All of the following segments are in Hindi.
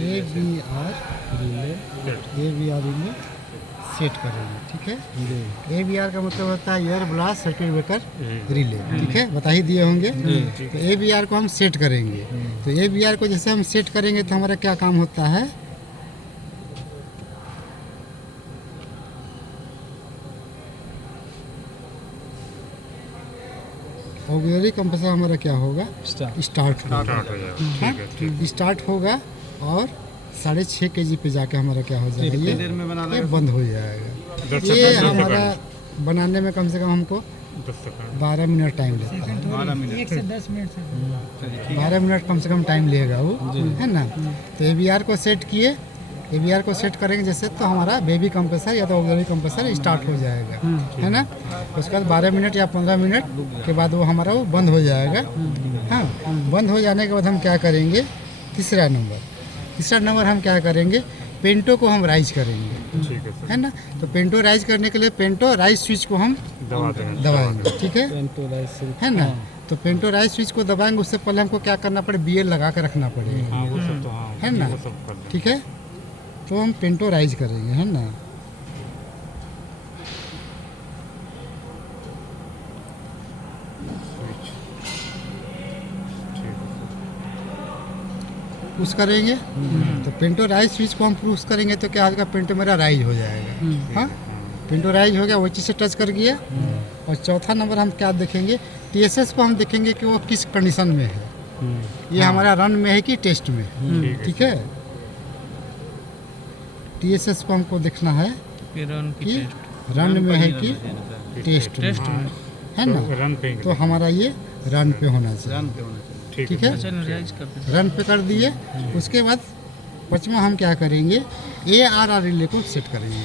AVR रिले सेट करेंगे, ठीक है। AVR का मतलब होता है air blast circuit breaker relay, ठीक है, बता ही दिए होंगे। तो AVR को हम सेट करेंगे। तो AVR को जैसे हम सेट करेंगे तो हमारा क्या काम होता है, ऑक्सिलरी कंप्रेसर हमारा क्या होगा, स्टार्ट होगा, स्टार्ट होगा और 6.5 kg पे जाके हमारा क्या हो जाएगा, ये बंद हो जाएगा। ये हमारा बनाने में कम से कम हमको 12 मिनट टाइम लेता है, 1 से 10 मिनट से 12 मिनट कम से कम टाइम लेगा वो, है ना। तो AVR को सेट किए, AVR को सेट करेंगे जैसे तो हमारा बेबी कंप्रेसर या तो ऑक्सिलरी कंप्रेसर स्टार्ट हो जाएगा, है ना। उसके बाद 12 मिनट या 15 मिनट के बाद वो हमारा वो बंद हो जाएगा। हाँ, बंद हो जाने के बाद हम क्या करेंगे, तीसरा नंबर हम क्या करेंगे, पेंटो को हम राइज करेंगे, है ना। तो पेंटो राइज करने के लिए पेंटो राइज स्विच को हम दबाएंगे, ठीक है ना। तो पेंटो राइज स्विच को दबाएंगे, उससे पहले हमको क्या करना पड़े, BL लगा कर रखना पड़ेगा, है ना, ठीक है। तो हम पेंटो राइज करेंगे, है ना। पुश करेंगे, तो पेंटो राइज स्विच को हम पुश करेंगे तो क्या होगा, पेंटो मेरा राइज हो जाएगा। हाँ, पेंटो राइज हो गया, वो चीज़ से टच कर गया। और चौथा नंबर हम क्या देखेंगे, TSS को हम देखेंगे कि वो किस कंडीशन में है, ये हमारा रन में है कि टेस्ट में, ठीक है। TSS को हमको देखना है कि रन में है कि टेस्ट में, है ना। तो हमारा ये रन पे होना चाहिए, ठीक है। रन पे कर दिए। उसके बाद पांचवा हम क्या करेंगे, ARR रिले को सेट करेंगे।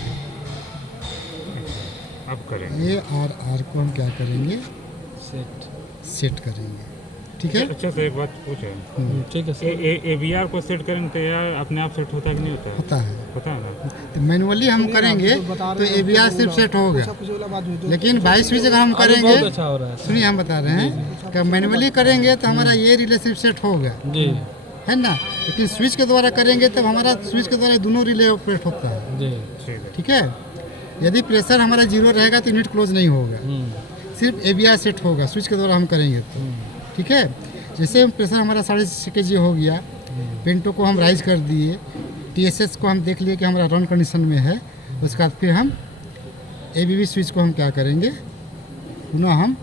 ARR को हम क्या करेंगे, सेट करेंगे, ठीक है। अच्छा, तो एक बात पूछे, ठीक है। AVR को सेट करेंगे तो यार अपने आप सेट होता है कि नहीं होता है? होता है ना। तो मैनुअली हम करेंगे तो AVR सिर्फ सेट होगा, लेकिन 22 स्विच अगर हम करेंगे, सुनिए हम बता रहे हैं कि मैनुअली करेंगे तो हमारा ये रिले सिर्फ सेट होगा, है ना। लेकिन स्विच के द्वारा करेंगे तब हमारा स्विच के द्वारा दोनों रिले ऑपरेट होता है, ठीक है। यदि प्रेशर हमारा 0 रहेगा तो यूनिट क्लोज नहीं होगा, सिर्फ AVR सेट होगा स्विच के द्वारा हम करेंगे तो, ठीक है। जैसे हम प्रेशर हमारा 6.5 kg हो गया, पेंटो को हम राइज कर दिए, TSS को हम देख लिए कि हमारा रन कंडीशन में है। उसके बाद फिर हम ABB स्विच को हम क्या करेंगे, पुनः हम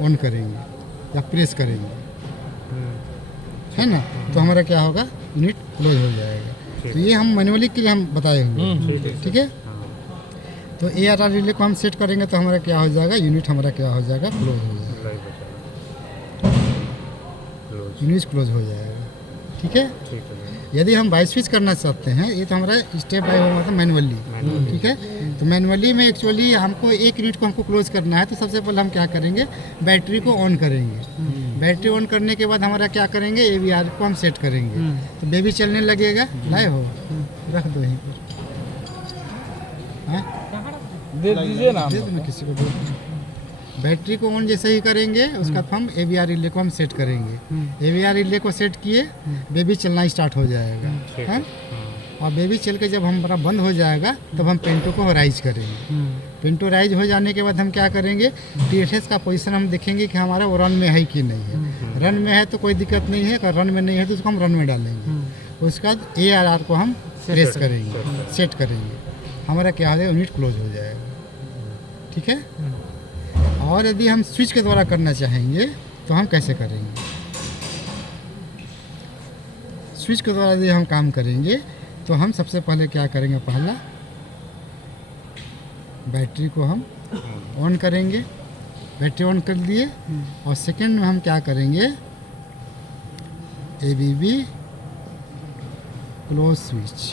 ऑन करेंगे या प्रेस करेंगे, है ना। तो हमारा क्या होगा, यूनिट क्लोज हो जाएगा। तो ये हम मैनुअली के लिए हम बताए होंगे, ठीक है। तो ARR रिले को हम सेट करेंगे तो हमारा क्या हो जाएगा, यूनिट हमारा क्या हो जाएगा, क्लोज हो जाएगा, यूनिट क्लोज हो जाएगा, ठीक है। यदि हम 22 स्विच करना चाहते हैं, ये तो हमारा स्टेप बाय मतलब मैनुअली, ठीक है। तो मैनुअली में एक्चुअली हमको एक यूनिट को हमको क्लोज करना है, तो सबसे पहले हम क्या करेंगे, बैटरी को ऑन करेंगे। बैटरी ऑन करने के बाद हमारा क्या करेंगे, AVR को हम सेट करेंगे, तो बेबी चलने लगेगा। लाए हो, रख दो यहीं पर, दे दीजिए ना, दे दो किसी को, दे दो। बैटरी को ऑन जैसे ही करेंगे उसके बाद हम AVR रिले को हम सेट करेंगे। AVR रिले को सेट किए, बेबी चलना स्टार्ट हो जाएगा, है। और बेबी चल के जब हमारा बंद हो जाएगा तब हम पेंटो को राइज करेंगे। पेंटो राइज हो जाने के बाद हम क्या करेंगे, TSS का पोजीशन हम देखेंगे कि हमारा वो रन में है कि नहीं है। रन में है तो कोई दिक्कत नहीं है, अगर रन में नहीं है तो उसको हम रन में डालेंगे। उसके बाद ARR को हम प्रेस करेंगे, सेट करेंगे, हमारा क्या हो जाएगा, यूनिट क्लोज हो जाएगा, ठीक है। और यदि हम स्विच के द्वारा करना चाहेंगे तो हम कैसे करेंगे, स्विच के द्वारा यदि हम काम करेंगे तो हम सबसे पहले क्या करेंगे, पहला बैटरी को हम ऑन करेंगे, बैटरी ऑन कर दिए। और सेकंड में हम क्या करेंगे, ABB क्लोज स्विच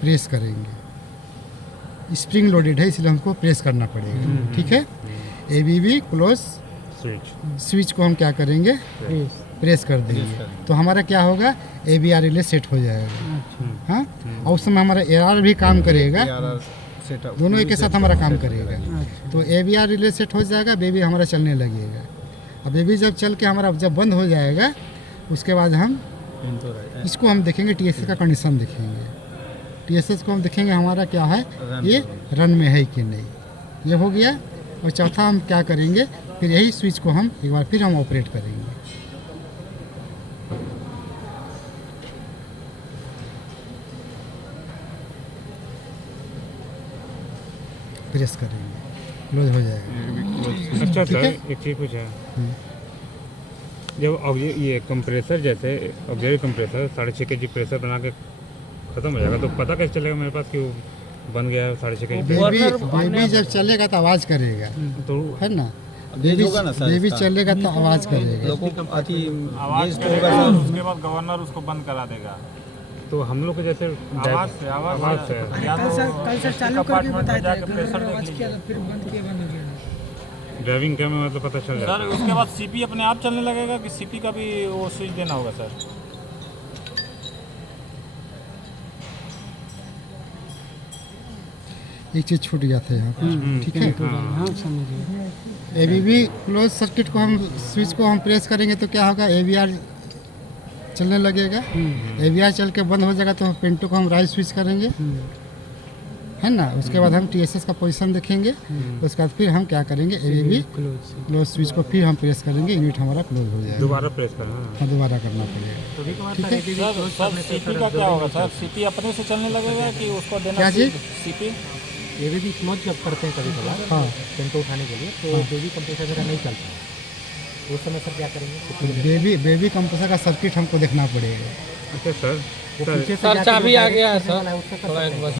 प्रेस करेंगे। स्प्रिंग लोडेड है इसलिए हमको प्रेस करना पड़ेगा, ठीक है। ABB क्लोज स्विच को हम क्या करेंगे, प्रेस कर देंगे, तो हमारा क्या होगा, AVR रिले सेट हो जाएगा। हाँ, और उस समय हमारा ARR भी काम करेगा, दोनों एक साथ हमारा काम करेगा। तो AVR रिले सेट हो जाएगा, बेबी हमारा चलने लगेगा। अब बेबी जब चल के हमारा जब बंद हो जाएगा उसके बाद हम इसको हम देखेंगे, TSS का कंडीशन देखेंगे। TSS को हम देखेंगे हमारा क्या है, ये रन में है कि नहीं, ये हो गया। और चौथा हम क्या करेंगे, फिर यही स्विच को हम एक बार फिर हम ऑपरेट करेंगे। प्रेस करेंगे, क्लोज हो जाएगा। अच्छा ठीक सर, है? एक चीज़ पूछा, जब ये कंप्रेसर जैसे ऑब्जेक्टिव कंप्रेसर 6.5 kg प्रेशर बना के खत्म हो जाएगा, तो पता कैसे चलेगा मेरे पास कि वो बन गया है 6.5 kg? बेबी जब चलेगा तो आवाज़ करेगा, तो है ना। बेबी चलेगा तो आवाज़ करेगा। आवाज़ करेगा और उसके बाद गवर्नर उसको बंद करा देगा। तो हम लोग को जैसे आवाज़ से कल से चालू करके बताया जाएगा, आवाज किया तो फिर बंद किया, बंद हो गया। ड्राइविंग के में मतलब पता चल जाएगा। सर उसके बाद सीपी अपने आप चलने लगेगा कि सीपी का भी वो स्विच देना होगा सर? एक चीज़ छूट गया था यहाँ पर, ठीक है। हाँ समझिए। ABB क्लोज सर्किट को हम स्विच को हम प्रेस करेंगे तो क्या होगा, AVR चलने लगेगा। AVR चल के बंद हो जाएगा तो पिंटो को हम राइट स्विच करेंगे, है ना। उसके बाद हम TSS का पोजीशन देखेंगे, उसके बाद फिर हम क्या करेंगे, ABB क्लोज स्विच को फिर हम प्रेस करेंगे, यूनिट हमारा क्लोज हो जाएगा। दोबारा प्रेस करना है। हाँ, दोबारा करना पड़ेगा। ठीक है। सर सीपी का क्या होगा सर? सीपी अपने से चलने लगेगा कि उसको देना? क्या चीज़? सीपी ABB क्लोज जब करते हैं कभी कभार हाँ, पिंटो उठाने के लिए, तो बेबी कंप्रेसर वगैरह नहीं चलता है, उस समय सर क्या करेंगे? बेबी कंप्रेसर का सर्किट हमको देखना पड़ेगा। अच्छा सर, वो पीछे से सर जाके चाबी जो आ गया है direct सर, वाला है, उससे कर थोड़ा सकते एक हैं। बस